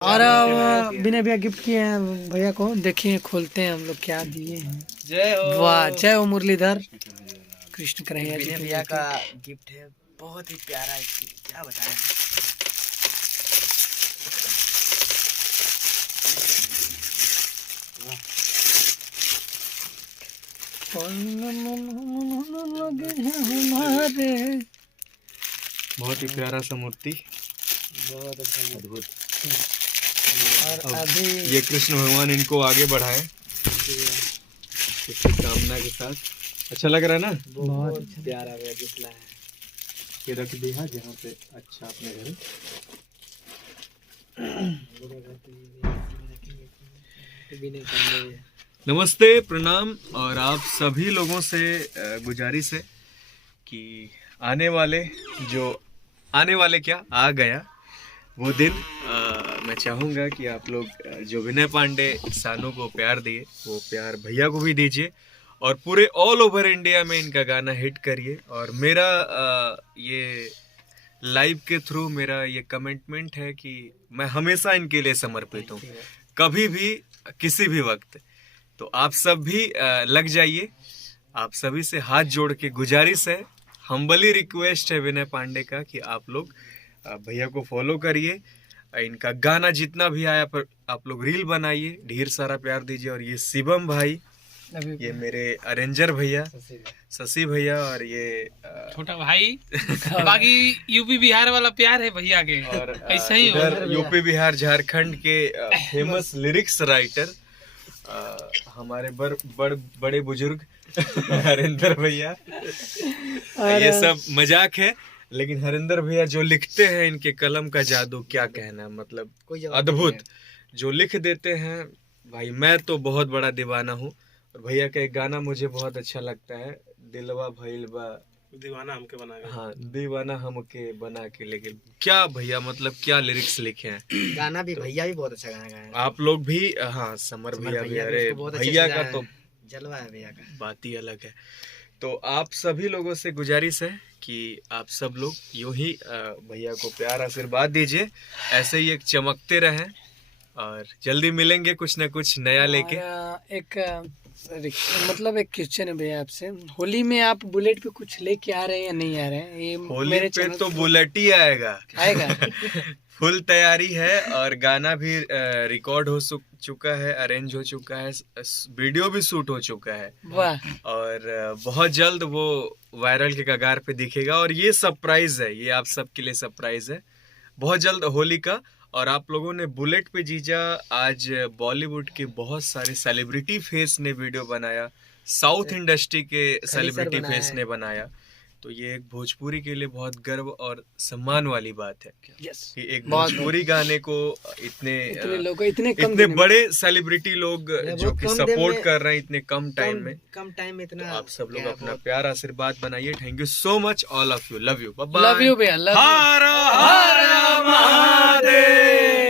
और बिना भैया गिफ्ट किए हैं भैया को, देखिए खोलते हैं हम लोग क्या दिए हैं। जय हो। वाह, जय हो मुरलीधर कृष्ण कन्हैया जी। विनय भैया का गिफ्ट है, बहुत ही प्यारा है, क्या बताएं। बहुत ही प्यारा सा मूर्ति, बहुत अच्छा, अद्भुत। और अभी ये कृष्ण भगवान इनको आगे बढ़ाए इसकी कामना के साथ। अच्छा लग रहा है ना? बहुत प्यारा भैया गिफ्ट लाया है। ये रख दिया जहाँ पे अच्छा अपने घर। नमस्ते, प्रणाम। और आप सभी लोगों से गुजारिश है कि आने वाले क्या आ गया वो दिन, मैं चाहूँगा कि आप लोग जो विनय पांडे सानू को प्यार दिए वो प्यार भैया को भी दीजिए और पूरे ऑल ओवर इंडिया में इनका गाना हिट करिए। और मेरा ये लाइव के थ्रू मेरा ये कमिटमेंट है कि मैं हमेशा इनके लिए समर्पित हूँ, कभी भी किसी भी वक्त। तो आप सब भी लग जाइए। आप सभी से हाथ जोड़ के गुजारिश है, हम्बली रिक्वेस्ट है विनय पांडे का कि आप लोग भैया को फॉलो करिए, इनका गाना जितना भी आया पर आप लोग रील बनाइए, ढेर सारा प्यार दीजिए। और ये शिवम भाई, ये मेरे अरेंजर भैया शशि भैया, और ये छोटा भाई बाकी यूपी बिहार वाला प्यार है भैया के। और ऐसा ही इधर यूपी बिहार झारखंड के फेमस लिरिक्स राइटर हमारे बड़े बुजुर्ग हरिंदर भैया। ये सब मजाक है, लेकिन हरिंदर भैया जो लिखते हैं, इनके कलम का जादू क्या कहना, मतलब अद्भुत जो लिख देते हैं भाई। मैं तो बहुत बड़ा दीवाना हूँ। और भैया का एक गाना मुझे बहुत अच्छा लगता है, दिलवा भइल बा दीवाना हमके बना के। हाँ, दीवाना हमके बना के। लेकिन क्या भैया, मतलब क्या लिरिक्स लिखे हैं। गाना भी भैया भी बहुत अच्छा गाना गाया है। आप लोग भी, हाँ समर भैया भी, अरे भैया का तो जलवा है भैया का, बात ही अलग है। तो आप सभी लोगों से गुजारिश है कि आप सब लोग यूं ही भैया को प्यार आशीर्वाद दीजिए, ऐसे ही एक चमकते रहें और जल्दी मिलेंगे कुछ न कुछ नया लेके। एक मतलब एक क्वेश्चन है भैया आपसे, होली में आप बुलेट पे कुछ लेके आ रहे हैं या नहीं आ रहे हैं? ये होली मेरे पे तो बुलेट ही आएगा। फुल तैयारी है और गाना भी रिकॉर्ड हो चुका है, अरेंज हो चुका है, वीडियो भी शूट हो चुका है। वाह। और बहुत जल्द वो वायरल के कगार पे दिखेगा। और ये सरप्राइज है, ये आप सबके लिए सरप्राइज है, बहुत जल्द होली का। और आप लोगों ने बुलेट पे जीजा, आज बॉलीवुड के बहुत सारे सेलिब्रिटी फेस ने वीडियो बनाया, साउथ इंडस्ट्री के सेलिब्रिटी फेस ने बनाया। तो ये एक भोजपुरी के लिए बहुत गर्व और सम्मान वाली बात है कि एक भोजपुरी गाने को इतने बड़े सेलिब्रिटी लोग जो कि सपोर्ट कर रहे हैं इतने कम टाइम में इतना। तो आप सब लोग अपना प्यार आशीर्वाद बनाइए। Thank you so much all of you, love you, bye bye, love you भैया, हर हर महादेव।